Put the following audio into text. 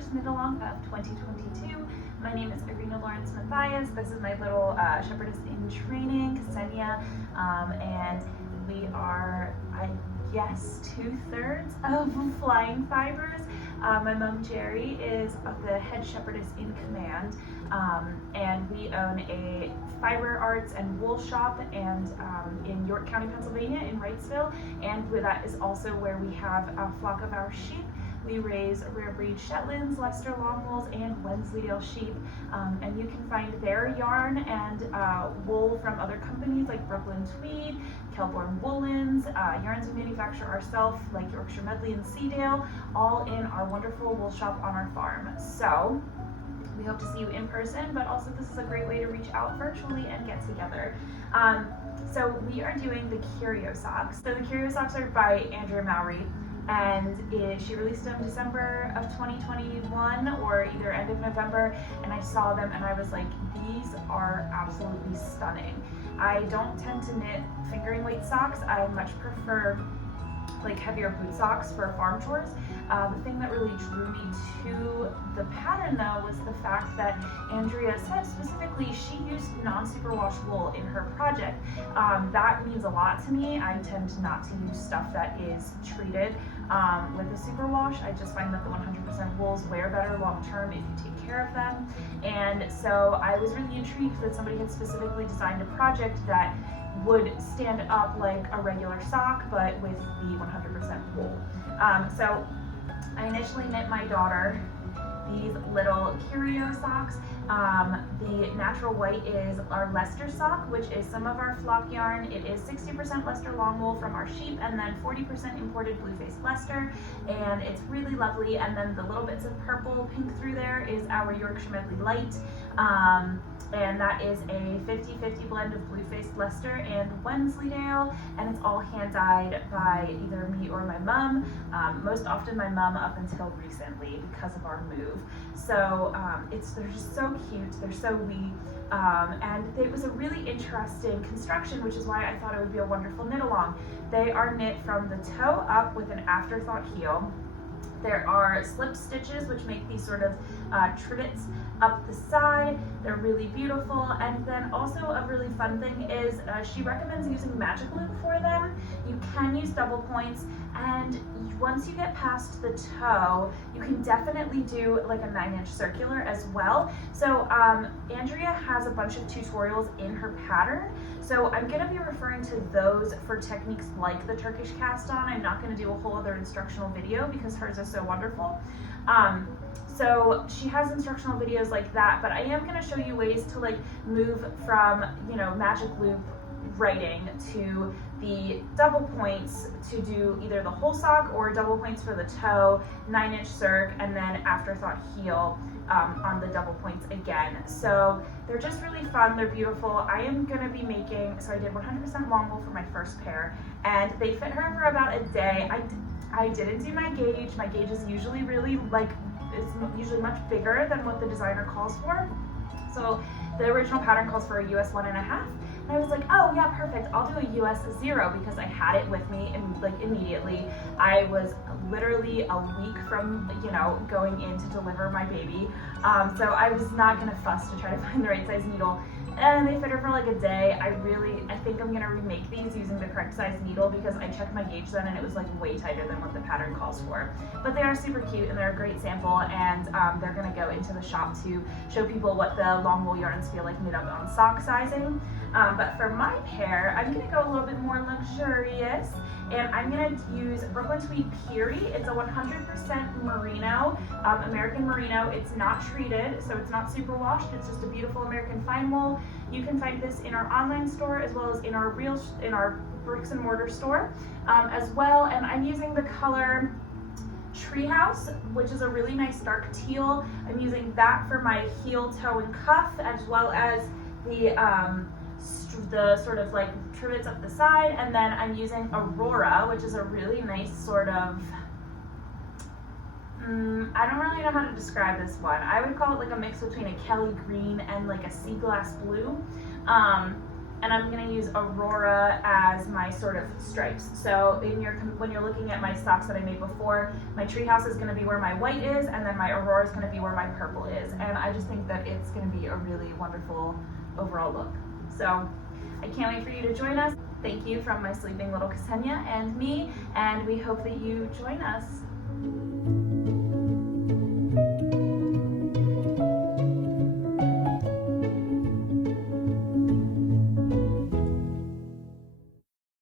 first knit along of 2022. My name is Irina Lawrence Mathias. This is my little shepherdess in training, Ksenia, and we are, I guess, 2/3 of Flying Fibers. My mom Jerry is the head shepherdess in command, and we own a fiber arts and wool shop and in York County, Pennsylvania, in Wrightsville, and that is also where we have a flock of our sheep. We raise rare breed Shetlands, Leicester Longwools, and Wensleydale sheep, and you can find their yarn and wool from other companies like Brooklyn Tweed, Kelborn Woolens, yarns we manufacture ourselves like Yorkshire Medley and Seedale, all in our wonderful wool shop on our farm. So we hope to see you in person, but also this is a great way to reach out virtually and get together. So we are doing the Curio socks. So the Curio socks are by Andrea Mowry, and she released them December of 2021 or either end of November, and I saw them and I was like, these are absolutely stunning. I don't tend to knit fingering weight socks. I much prefer like heavier boot socks for farm chores. The thing that really drew me to the pattern though was the fact that Andrea said specifically she used non-superwash wool in her project. That means a lot to me. I tend not to use stuff that is treated with a superwash. I just find that the 100% wools wear better long term if you take care of them. And so I was really intrigued that somebody had specifically designed a project that would stand up like a regular sock, but with the 100% wool. So I initially knit my daughter these little Curio socks. The natural white is our Leicester sock, which is some of our flock yarn. It is 60% Leicester long wool from our sheep and then 40% imported blue-faced Leicester, and it's really lovely. And then the little bits of purple pink through there is our Yorkshire Medley light, and that is a 50-50 blend of blue-faced Leicester and Wensleydale, and it's all hand-dyed by either me or my mom. Most often my mom up until recently because of our move. So they're just so cute, they're so wee, and it was a really interesting construction, which is why I thought it would be a wonderful knit along. They are knit from the toe up with an afterthought heel. There are slip stitches which make these sort of trivets up the side. They're really beautiful. And then also a really fun thing is she recommends using magic loop for them. You can use double points, and once you get past the toe, you can definitely do like a 9-inch circular as well. So Andrea has a bunch of tutorials in her pattern. So I'm gonna be referring to those for techniques like the Turkish cast on. I'm not gonna do a whole other instructional video because hers is so wonderful. So she has instructional videos like that, but I am gonna show you ways to like move from, you know, magic loop writing to the double points to do either the whole sock or double points for the toe, 9-inch circ, and then afterthought heel on the double points again. So they're just really fun, they're beautiful. I am gonna be making, so I did 100% long wool for my first pair, and they fit her for about a day. I didn't do my gauge. My gauge is usually really it's usually much bigger than what the designer calls for. So the original pattern calls for a US 1.5. And I was like, oh yeah, perfect. I'll do a US 0 because I had it with me and like immediately. I was literally a week from, you know, going in to deliver my baby. So I was not gonna fuss to try to find the right size needle. And they fit her for like a day. I think I'm gonna remake these using the correct size needle because I checked my gauge then and it was like way tighter than what the pattern calls for. But they are super cute and they're a great sample, and they're gonna go into the shop to show people what the long wool yarns feel like knit up on sock sizing. But for my pair, I'm gonna go a little bit more luxurious, and I'm gonna use Brooklyn Tweed Peary. It's a 100% merino, American merino. It's not treated, so it's not super washed. It's just a beautiful American fine wool. You can find this in our online store as well as in our bricks and mortar store as well. And I'm using the color Treehouse, which is a really nice dark teal. I'm using that for my heel, toe, and cuff, as well as the sort of like trivets up the side. And then I'm using Aurora, which is a really nice sort of, I don't really know how to describe this one. I would call it like a mix between a Kelly green and like a sea glass blue. and I'm going to use Aurora as my sort of stripes. So when you're looking at my socks that I made before, my treehouse is going to be where my white is, and then my Aurora is going to be where my purple is. And I just think that it's going to be a really wonderful overall look. So I can't wait for you to join us. Thank you from my sleeping little Ksenia and me, and we hope that you join us.